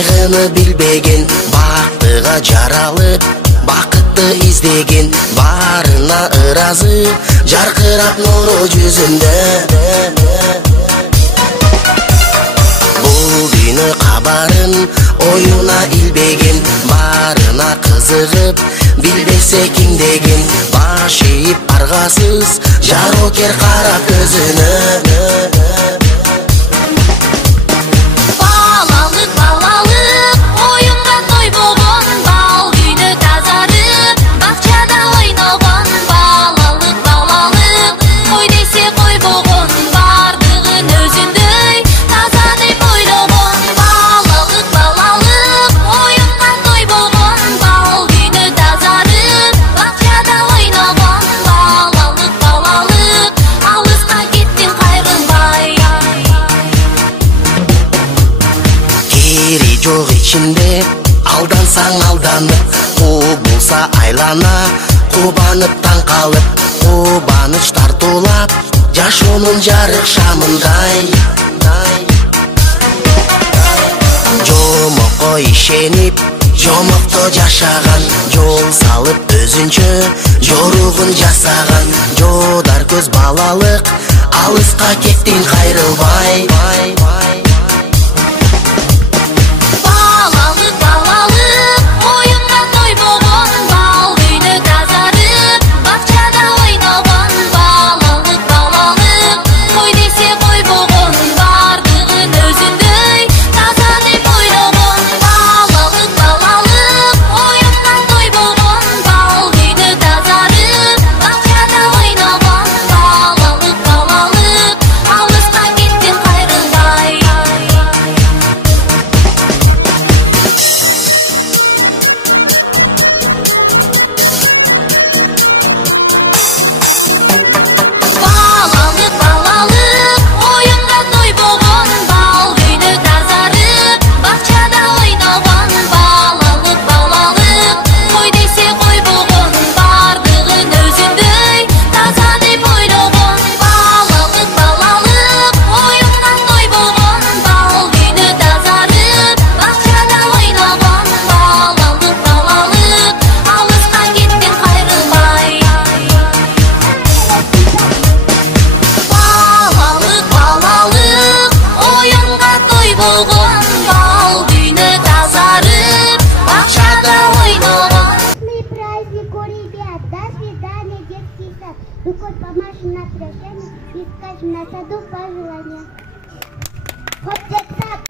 кайгыны билбеген, бактыга жаралып бакытты издеген, барына ыразы жаркырап нуру жүзүндө. Бул дүйнө кабарын оюна илбеген, барына кызыгып билбесе кимдеген, баш ийип аргасыз жарокер карап көзүнө. Жок ичинде алдансаң алданып, кубулса айлана, кубанып таң калып, кубаныч тартуулап жашоонун жарык шамындай. Жомокко ишенип, жомокто жашаган, жол салып өзүнчө жоругун жасаган, жодар көз балалык, алыска кеттин кайрылбай. Рукой помашем на прощание и скажем на саду пожелания. Хоть это так.